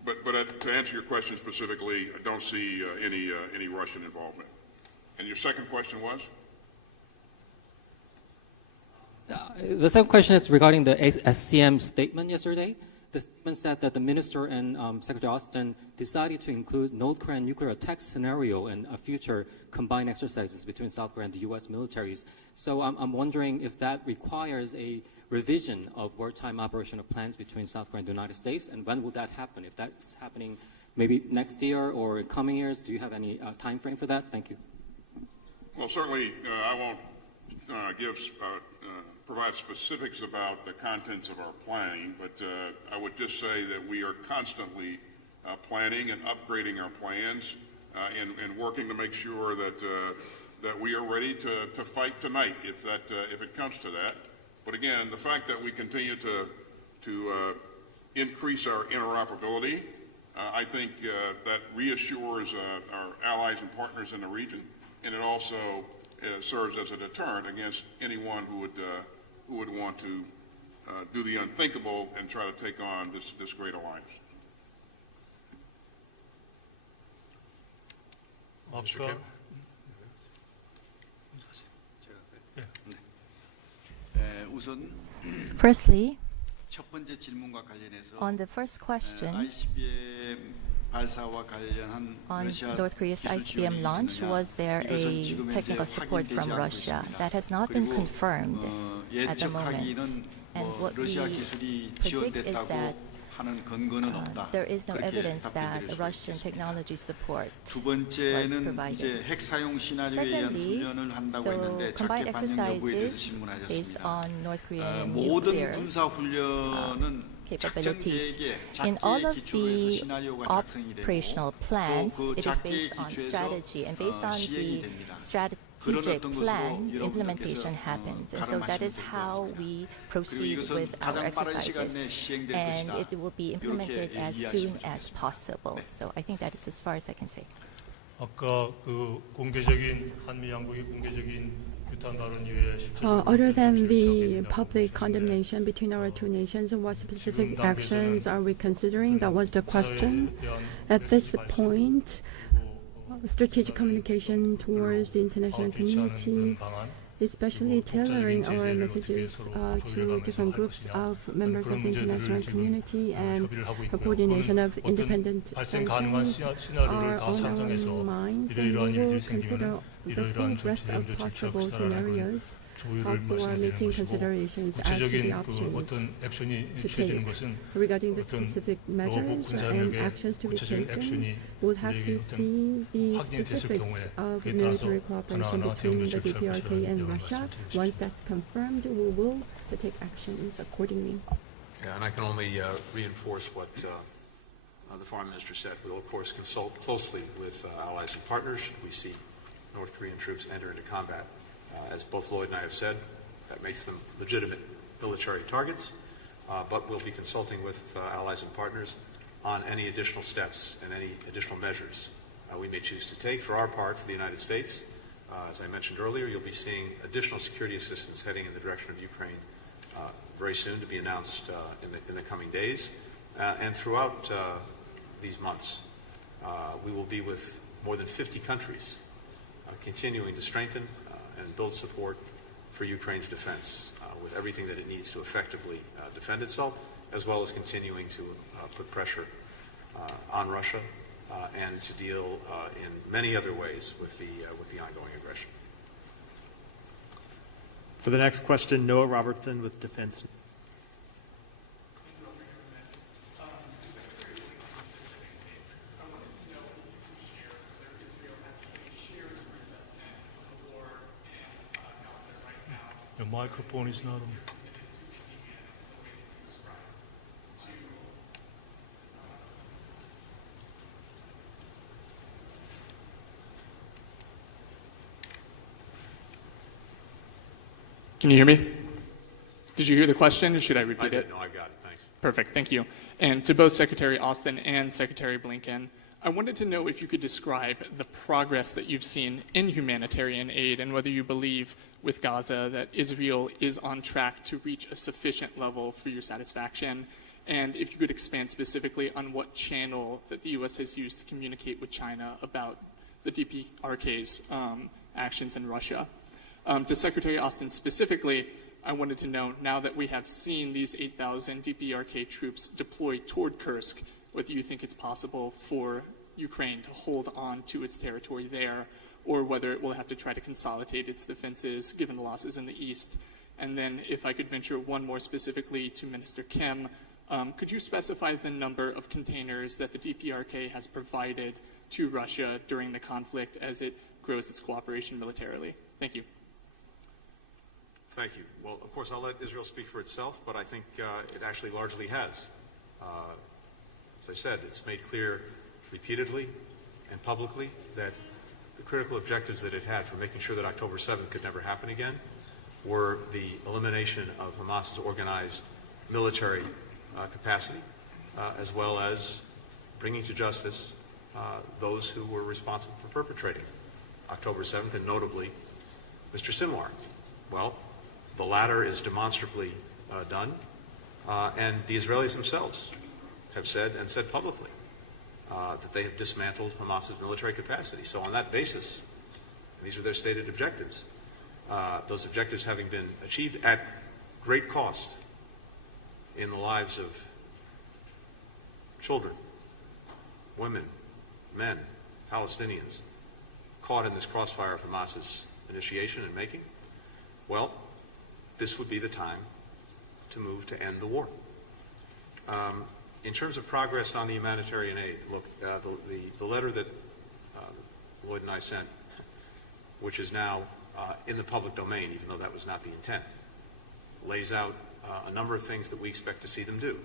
but to answer your question specifically, I don't see any Russian involvement. And your second question was? The second question is regarding the SCM statement yesterday. The statement said that the minister and Secretary Austin decided to include North Korean nuclear attack scenario and future combined exercises between South Korea and the U.S. militaries. So I'm wondering if that requires a revision of wartime operational plans between South Korea and the United States, and when will that happen? If that's happening maybe next year or coming years, do you have any time frame for that? Thank you. Well, certainly I won't provide specifics about the contents of our planning, but I would just say that we are constantly planning and upgrading our plans and working to make sure that we are ready to fight tonight if it comes to that. But again, the fact that we continue to increase our interoperability, I think that reassures our allies and partners in the region, and it also serves as a deterrent against anyone who would want to do the unthinkable and try to take on this great alliance. Mr. Kim? 우선 Firstly, 첫 번째 질문과 관련해서 on the first question ICBM 발사와 관련한 on 러시아 North Korea's 기술 ICBM 지원이 launch, 있느냐, was there 이것은 a 지금 현재 technical support from 확인되지 않고 Russia? 있습니다. That has not been 그리고 confirmed at the moment. 예측하기는 And what we 러시아 기술이 predict is that 지원됐다고 하는 근거는 없다. there is no 그렇게 evidence that 답변드릴 수 Russian 있겠습니다. technology support 두 was 번째는 provided. 이제 핵 사용 시나리오에 의한 Secondly, 훈련을 한다고 so 했는데 combined 작게 반영 여부에 대해서 exercises based 질문하셨습니다. on North Korean 모든 nuclear 군사 훈련은 작전 capabilities. 계획에 In all 작기에 of 기초로 해서 the 시나리오가 작성이 되고 operational plans, 또 그 it is 작기에 based on 기초해서 strategy, and based on 시행이 the 됩니다. strategic 어떤 것으로 plan, 여러분들께서, implementation happens. And so that is 가름하시면 될 것 how 같습니다. we 그리고 proceed 이것은 with our 가장 빠른 시간 exercises. 내에 시행될 And 것이다. it will be implemented 이렇게 as 이해하시면 soon as 좋겠습니다. possible. 네. So I think that is as far as I can say. 아까 그 공개적인 한미 양국의 공개적인 규탄 발언 이외에 실질적으로 Other than 어떤 the 조치를 public 취하겠느냐고 condemnation between our two nations, what specific 지금 actions are we considering? That was the question. 저에 대한 At this 메시지 발신, point, 그리고 strategic communication towards the international 파악되지 않은 community, 그런 방안, especially 그리고 tailoring 독자적인 our 제재를 messages 어떻게 서로 to 조율해가면서 different 할 groups 것이냐, of members of 그런 the international 문제들을 지금 community and 협의를 하고 the 있고요. coordination of 그건 independent 어떤 발생 가능한 sanctions 시나리오를 are 다 on 상정해서 our minds, and 이러이러한 we 일들이 will consider 생기면 the 이러이러한 full breadth 조치를 of 먼저 취할 possible 것이다라는 걸 scenarios 조율을 before 말씀드리는 making 것이고, considerations as to the 구체적인 그 options 어떤 액션이 to 취해지는 take. 것은 Regarding the 어떤 specific 로봇 measures and 군사력의 actions to be 구체적인 taken, 액션이 we'll have to 우리에게 see the 확인이 됐을 specifics 경우에 of 그에 따라서 military cooperation 하나하나 between 대응 the 조치를 취할 DPRK 것이라는 and 내용을 Russia. 말씀드리고 Once that's confirmed, we will take actions accordingly. Yeah, and I can only reinforce what the Foreign Minister said. We will, of course, consult closely with allies and partners. We see North Korean troops enter into combat. As both Lloyd and I have said, that makes them legitimate military targets, but we'll be consulting with allies and partners on any additional steps and any additional measures we may choose to take. For our part, for the United States, as I mentioned earlier, you'll be seeing additional security assistance heading in the direction of Ukraine very soon, to be announced in the coming days. And throughout these months, we will be with more than 50 countries, continuing to strengthen and build support for Ukraine's defense with everything that it needs to effectively defend itself, as well as continuing to put pressure on Russia and to deal in many other ways with the ongoing aggression. For the next question, Noah Robertson with Defense. The microphone is not on. Can you hear me? Did you hear the question, or should I repeat it? No, I got it. Thanks. Perfect. Thank you. And to both Secretary Austin and Secretary Blinken, I wanted to know if you could describe the progress that you've seen in humanitarian aid and whether you believe with Gaza that Israel is on track to reach a sufficient level for your satisfaction, and if you could expand specifically on what channel that the U.S. has used to communicate with China about the DPRK's actions in Russia. To Secretary Austin specifically, I wanted to know, now that we have seen these 8,000 DPRK troops deployed toward Kursk, whether you think it's possible for Ukraine to hold on to its territory there, or whether it will have to try to consolidate its defenses given the losses in the east. And then if I could venture one more specifically to Minister Kim, could you specify the number of containers that the DPRK has provided to Russia during the conflict as it grows its cooperation militarily? Thank you. Thank you. Well, of course, I'll let Israel speak for itself, but I think it actually largely has. As I said, it's made clear repeatedly and publicly that the critical objectives that it had for making sure that October 7th could never happen again were the elimination of Hamas's organized military capacity, as well as bringing to justice those who were responsible for perpetrating October 7th, and notably Mr. Sinwar. Well, the latter is demonstrably done, and the Israelis themselves have said, and said publicly, that they have dismantled Hamas's military capacity. So on that basis, these are their stated objectives. Those objectives having been achieved at great cost in the lives of children, women, men, Palestinians, caught in this crossfire of Hamas's initiation and making, well, this would be the time to move to end the war. In terms of progress on the humanitarian aid, look, the letter that Lloyd and I sent, which is now in the public domain, even though that was not the intent, lays out a number of things that we expect to see them do.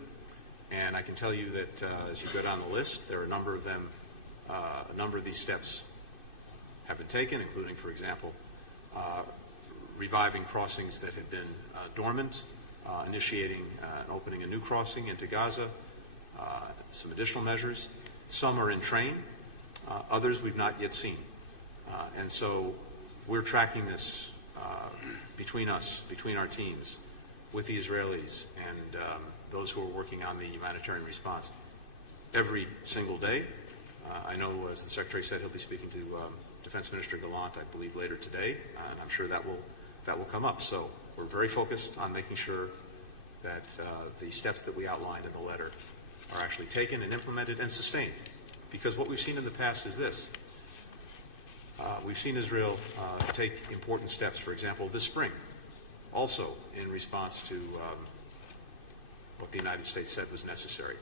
And I can tell you that as you go down the list, there are a number of them, a number of these steps have been taken, including, for example, reviving crossings that had been dormant, initiating and opening a new crossing into Gaza, some additional measures. Some are in train, others we've not yet seen. And so we're tracking this between us, between our teams, with the Israelis and those who are working on the humanitarian response every single day. I know, as the Secretary said, he'll be speaking to Defense Minister Gallant, I believe, later today, and I'm sure that will come up. So we're very focused on making sure that the steps that we outlined in the letter are actually taken and implemented and sustained. Because what we've seen in the past is this. We've seen Israel take important steps, for example, this spring, also in response to what the United States said was necessary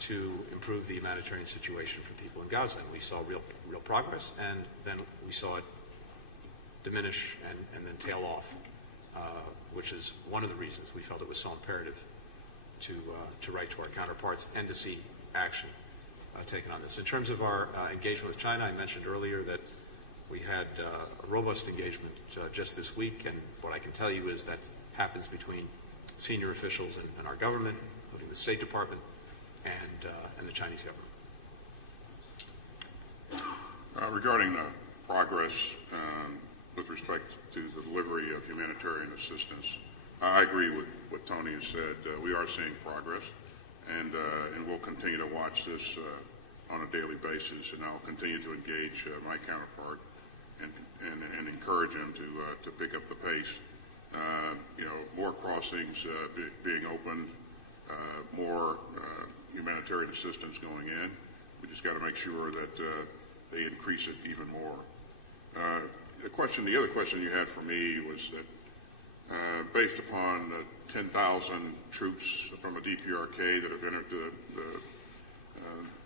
to improve the humanitarian situation for people in Gaza. And we saw real progress, and then we saw it diminish and then tail off, which is one of the reasons we felt it was so imperative to write to our counterparts and to see action taken on this. In terms of our engagement with China, I mentioned earlier that we had a robust engagement just this week, and what I can tell you is that happens between senior officials in our government, including the State Department and the Chinese government. Regarding progress with respect to the delivery of humanitarian assistance, I agree with what Tony has said. We are seeing progress, and we'll continue to watch this on a daily basis, and I'll continue to engage my counterpart and encourage them to pick up the pace. More crossings being open, more humanitarian assistance going in. We just got to make sure that they increase it even more. The other question you had for me was that based upon the 10,000 troops from the DPRK that have entered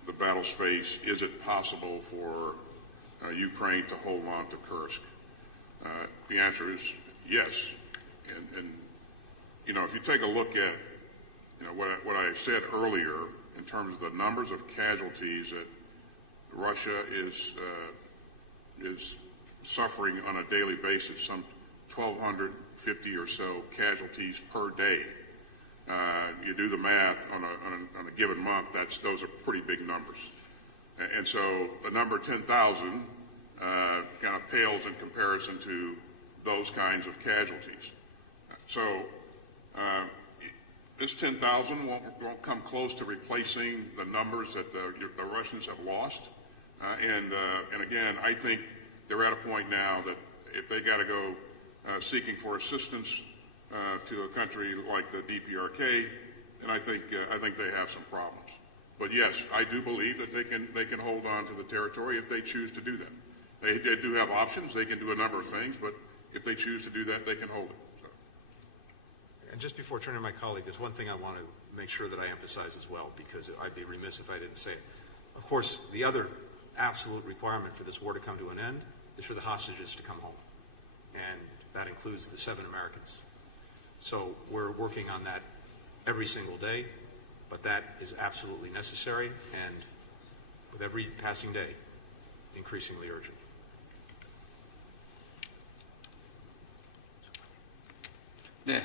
the battle space, is it possible for Ukraine to hold on to Kursk? The answer is yes. And if you take a look at what I said earlier in terms of the numbers of casualties that Russia is suffering on a daily basis, some 1,250 or so casualties per day. You do the math on a given month, those are pretty big numbers. And so the number 10,000 kind of pales in comparison to those kinds of casualties. So this 10,000 won't come close to replacing the numbers that the Russians have lost. And again, I think they're at a point now that if they got to go seeking for assistance to a country like the DPRK, then I think they have some problems. But yes, I do believe that they can hold on to the territory if they choose to do that. They do have options. They can do a number of things, but if they choose to do that, they can hold it. So. And just before turning to my colleague, there's one thing I want to make sure that I emphasize as well, because I'd be remiss if I didn't say it. Of course, the other absolute requirement for this war to come to an end is for the hostages to come home. And that includes the 7 Americans. So we're working on that every single day, but that is absolutely necessary, and with every passing day, increasingly urgent. 네.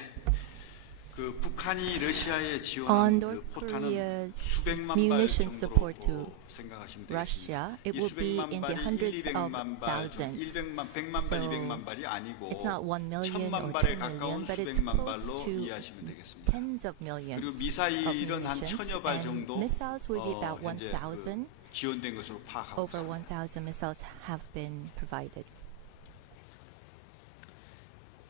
그 북한이 러시아에 On 지원한 그 North 포탄은 Korea's 수백만 발 munition support to 정도로 생각하시면 Russia, 되겠습니다. it 이 will be 수백만 in the 발이 hundreds of 200만 발, thousands. 100만, 100만 발, So 200만 발이 아니고 it's not 1 million or 1000만 2 발에 million, 가까운 but it's 수백만 close 발로 to 이해하시면 되겠습니다. tens of 그리고 millions of 미사일은 한 munitions, 1000여 발 and 정도 missiles will be about 현재 1,000. 지원된 것으로 파악하고 Over 있습니다. 1,000 missiles have been provided.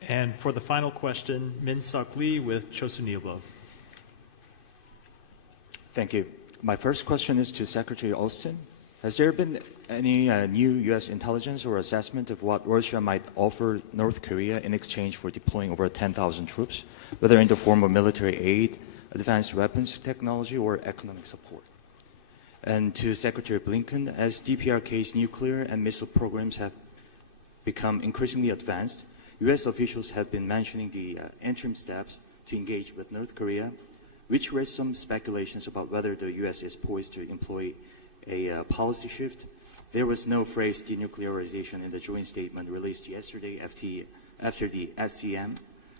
And for the final question, Min Seok Lee with Chosun Ilbo. Thank you. My first question is to Secretary Austin. Has there been any new U.S. intelligence or assessment of what Russia might offer North Korea in exchange for deploying over 10,000 troops, whether in the form of military aid, advanced weapons technology, or economic support? And to Secretary Blinken, as DPRK's nuclear and missile programs have become increasingly advanced, U.S. officials have been mentioning the interim steps to engage with North Korea, which raised some speculations about whether the U.S. is poised to employ a policy shift. There was no phrase denuclearization in the joint statement released yesterday after the SCM.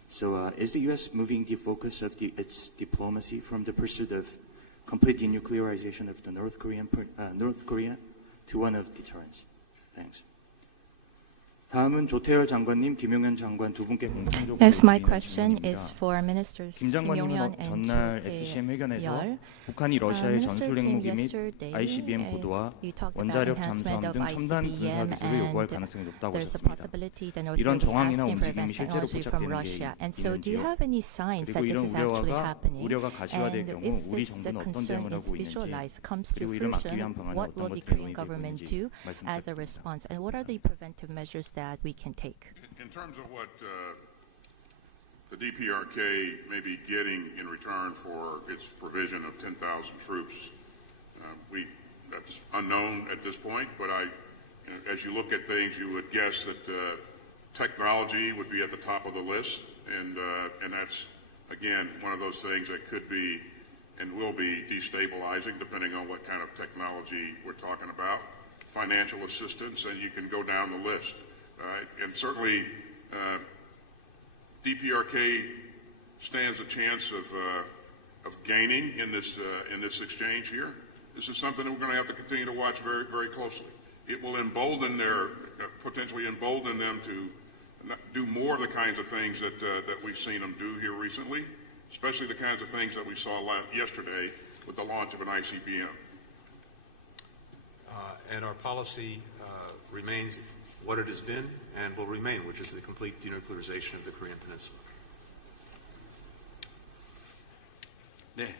So is the U.S. moving the focus of its diplomacy from the pursuit of complete denuclearization of the North Korea to one of deterrence? Thanks. 다음은 조태열 장관님, 김용현 장관 두 분께 공통적으로 Next, my 드리는 question 질문입니다. is for Ministers 김 Kim 장관님은 Yong-hyun and 전날 Tae-yul. SCM 회견에서 북한이 러시아의 Minister 전술 Kim, 핵무기 및 yesterday, ICBM 고도화, you talked about 원자력 enhancement 잠수함 of 등 첨단 군사 ICBM, 기술을 요구할 and 가능성이 높다고 there's a 하셨습니다. possibility that North 이런 Korea 정황이나 asking for 움직임이 advanced 실제로 technology from 포착되는 게 Russia. And so, do you 있는지요? have any signs that 그리고 this 이런 is actually happening? 우려가 가시화될 And 경우 if 우리 this 정부는 어떤 concern 대응을 is 하고 있는지, visualized, comes to 그리고 이를 막기 위한 fruition, 방안은 what 어떤 will the 것들이 Korean 논의되고 government 있는지 do 말씀 as a 부탁드립니다. response? And what are the preventive measures that we can take? In terms of what the DPRK may be getting in return for its provision of 10,000 troops, that's unknown at this point, but as you look at things, you would guess that technology would be at the top of the list, and that's, again, one of those things that could be and will be destabilizing depending on what kind of technology we're talking about. Financial assistance, and you can go down the list. And certainly, DPRK stands a chance of gaining in this exchange here. This is something that we're going to have to continue to watch very, very closely. It will potentially embolden them to do more of the kinds of things that we've seen them do here recently, especially the kinds of things that we saw yesterday with the launch of an ICBM. And our policy remains what it has been and will remain, which is the complete denuclearization of the Korean Peninsula. 네.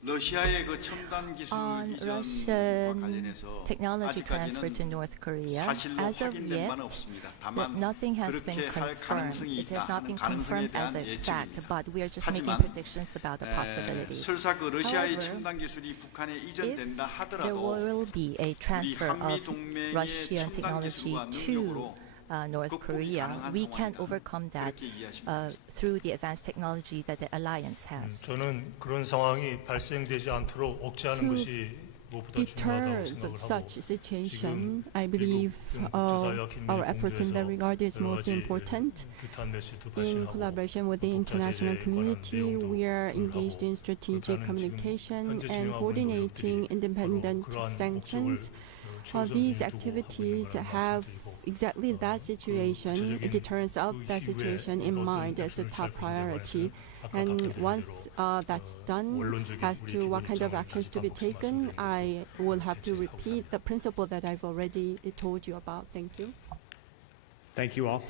러시아의 그 첨단 기술 On 이전과 Russian 관련해서 technology transfer to 아직까지는 North Korea, 사실로 as of 확인된 yet, 바는 없습니다. 다만 nothing has been 그렇게 할 confirmed. 가능성이 It has 있다 not 하는 been 가능성에 confirmed as 대한 a fact, 예측입니다. but we are just making 하지만 predictions about the possibility. 설사 그 러시아의 However, 첨단 기술이 북한에 if 이전된다 there 하더라도 will be a transfer 한미 of 동맹의 Russian 첨단 technology 기술과 to 능력으로 North Korea, we can overcome that through the advanced technology that the alliance has. 저는 그런 상황이 발생되지 않도록 억제하는 To 것이 무엇보다 deter 중요하다고 생각을 such 하고 situation, 지금 I believe 미국 국제사회와 긴밀히 our efforts in that 공조해서 regard is 여러 most 가지 important. 규탄 메시지도 In 발신하고 collaboration with the international community, we are engaged in strategic communication and coordinating independent sanctions. These activities have exactly that situation, deterrence of that situation in mind as the top priority. And once that's done, as to what kind of actions to be taken, I will have to repeat the principle that I've already told you about. Thank you. Thank you all.